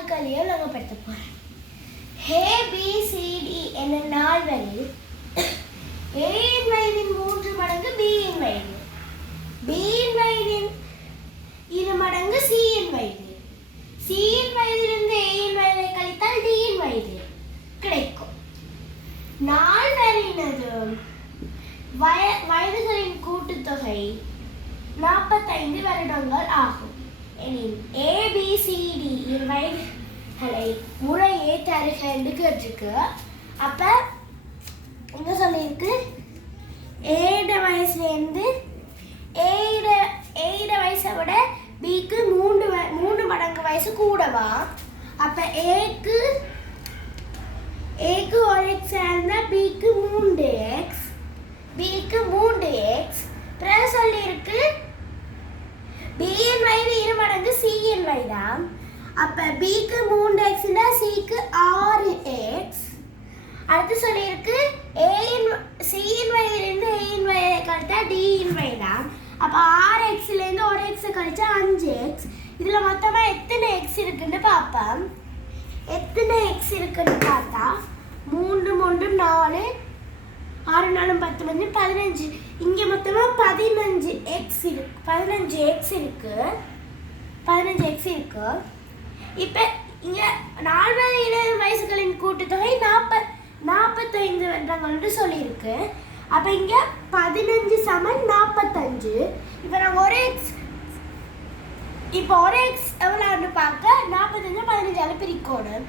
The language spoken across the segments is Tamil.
நாட்களையும் விளங்கப்படுத்த போகிறேன். ABCD என்ற நால்வரில் Aயின் வயதின் 3 மடங்கு Bயின் வயது, Bயின் வயதின் 2 மடங்கு Cயின் வயது, Cயின் வயதிலிருந்து Aயின் வயதை கழித்தால் Dயின் வயது கிடைக்கும். நால்வரினது வயதுகளின் கூட்டுத்தொகை 45 வருடங்கள் ஆகும். எனில் ABCD இன் வயதுகளை முறையே தருக என்று கேட்டிருக்கு. அப்ப இங்க சொல்லியிருக்கு ஏட வயசுலேருந்து ஏட வயசை விட பிக்கு 3 மடங்கு வயசு கூடவா. அப்ப ஏக்கு 1x இருந்தா பிக்கு 3x, பிக்கு 3x. பிறகு சொல்லியிருக்கு பியின் வயது 2 மடங்கு சியின் வயதாம். அப்ப பிக்கு 3x சிக்கு 6x. அடுத்து சொல்லியிருக்கு சியின் வயதிலிருந்து ஏயின் வயதை கழித்தா டியின் வயதாம். அப்ப 6xலேருந்து 1x கழிச்சா 5x. இதுல மொத்தமா எத்தனை x இருக்குன்னு பார்ப்போம். எத்தனை x இருக்குன்னு பார்த்தா 3 3 4 6 4 10 15. இங்க மொத்தமா 15x இருக்கு. 15x இருக்கு. இப்ப இங்க 4 வயசுகளின் கூட்டுத்தொகை 45 வருடங்கள் சொல்லியிருக்கு. அப்ப இங்க 15 சமன் 45. இப்ப நான் ஒரு x எவ்வளோன்னு பார்க்க 45 15 பிரிக்கணும்.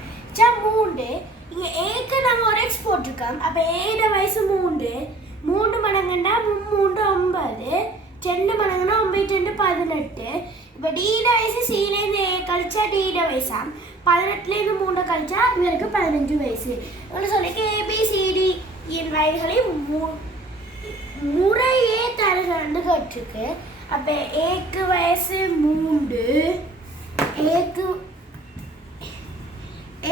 3 இங்க ஏக்கு நாங்க ஒரு x போட்டிருக்கோம். அப்ப ஏட வயசு 3 மடங்குன்னா 3 9, 2 மடங்குன்னா 9 18. இப்ப டீட வயசு சிலேருந்து ஏ கழிச்சா டீட வயசாம். 18லேருந்து 3 கழிச்சா இவருக்கு 15 வயசு. இவ்வளவு சொல்லிக்கு ABCD இன் வயதுகளை முறையே தருகன்னு கேட்டிருக்கு. அப்ப ஏக்கு வயசு 3,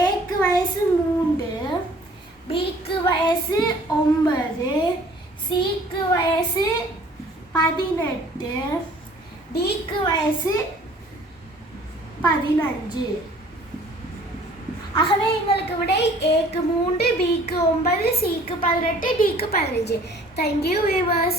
ஏக்கு வயசு 3, பிக்கு வயசு 9, சிக்கு வயசு 18, டிக்கு வயசு 15. ஆகவே எங்களுக்கு விடை ஏக்கு 3, பிக்கு 9, சிக்கு 18, டிக்கு 15. Thank you viewers.